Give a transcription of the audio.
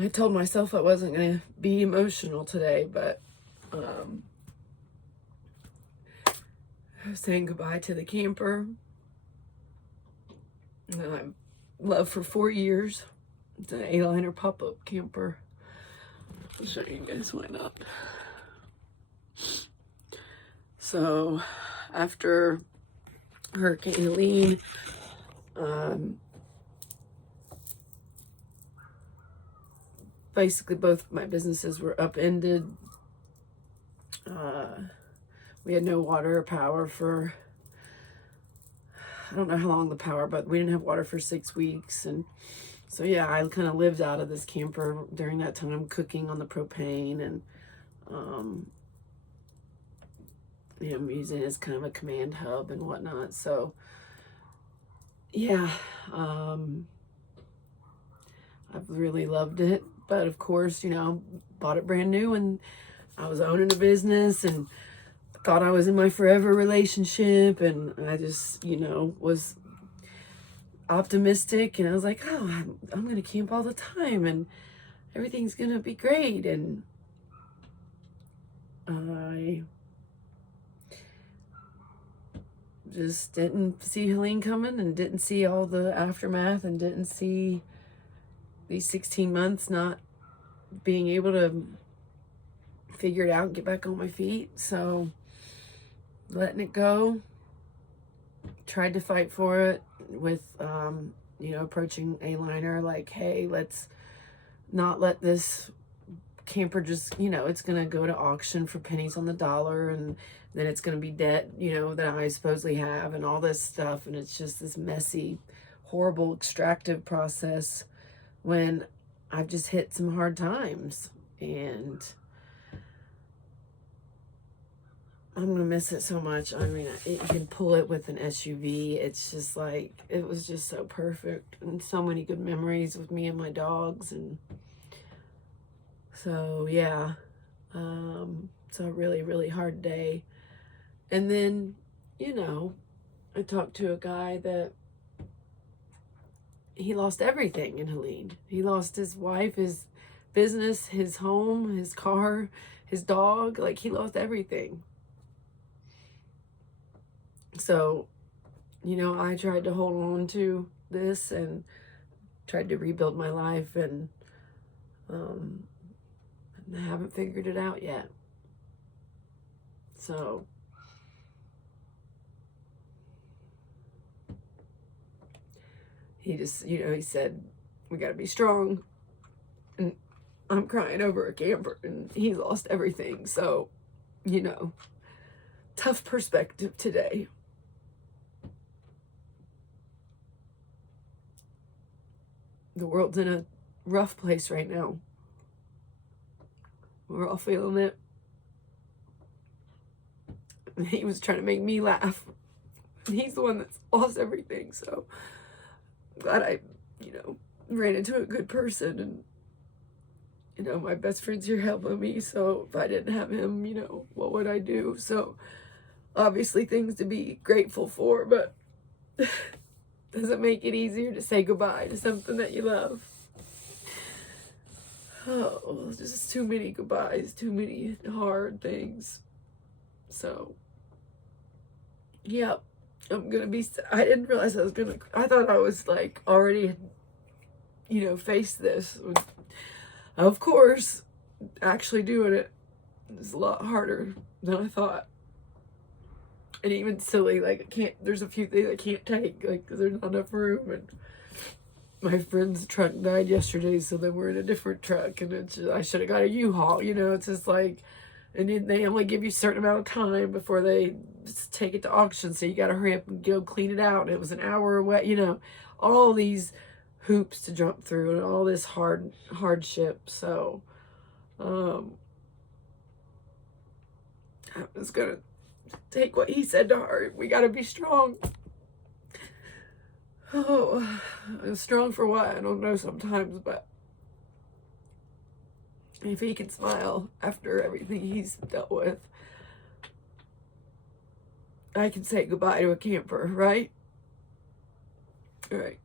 I told myself I wasn't going to be emotional today, but I was saying goodbye to the camper that I've loved for 4 years. It's an A-liner pop-up camper. I'll show you guys why not. So after Hurricane Helene, basically both my businesses were upended. We had no water or power for, I don't know how long the power, but we didn't have water for 6 weeks. And so, yeah, I kind of lived out of this camper during that time, cooking on the propane and, you know, using it as kind of a command hub and whatnot. So, yeah, I've really loved it. But of course, you know, bought it brand new and I was owning a business and thought I was in my forever relationship. And I just, you know, was optimistic. And I was like, oh, I'm going to camp all the time and everything's going to be great. And I just didn't see Helene coming and didn't see all the aftermath and didn't see these 16 months not being able to figure it out and get back on my feet. So letting it go, tried to fight for it with, you know, approaching A-liner like, hey, let's not let this camper just, you know, it's going to go to auction for pennies on the dollar and then it's going to be debt, you know, that I supposedly have and all this stuff. And it's just this messy, horrible, extractive process when I've just hit some hard times. And I'm going to miss it so much. I mean, you can pull it with an SUV. It's just like, it was just so perfect and so many good memories with me and my dogs. And so, yeah, it's a really, really hard day. And then, you know, I talked to a guy that he lost everything in Helene. He lost his wife, his business, his home, his car, his dog. Like, he lost everything. So, you know, I tried to hold on to this and tried to rebuild my life, and I haven't figured it out yet. So he just, you know, he said, we got to be strong. And I'm crying over a camper and he's lost everything. So, you know, tough perspective today. The world's in a rough place right now. We're all feeling it. And he was trying to make me laugh. He's the one that's lost everything. So I'm glad I, you know, ran into a good person. And, you know, my best friend's here helping me. So if I didn't have him, you know, what would I do? So obviously things to be grateful for, but doesn't make it easier to say goodbye to something that you love. Oh, just too many goodbyes, too many hard things. So, yeah, I'm gonna be, I didn't realize I thought I was like already, you know, faced this. Of course, actually doing it is a lot harder than I thought. And even silly, like, there's a few things I can't take, like, because there's not enough room. And my friend's truck died yesterday, so then we're in a different truck. And it's just, I should have got a U-Haul, you know, it's just like, and then they only give you a certain amount of time before they just take it to auction. So you got to hurry up and go clean it out. And it was an hour away, you know, all these hoops to jump through and all this hardship. So, I was going to take what he said to heart. We got to be strong. Oh, strong for what? I don't know sometimes, but if he can smile after everything he's dealt with, I can say goodbye to a camper, right? All right.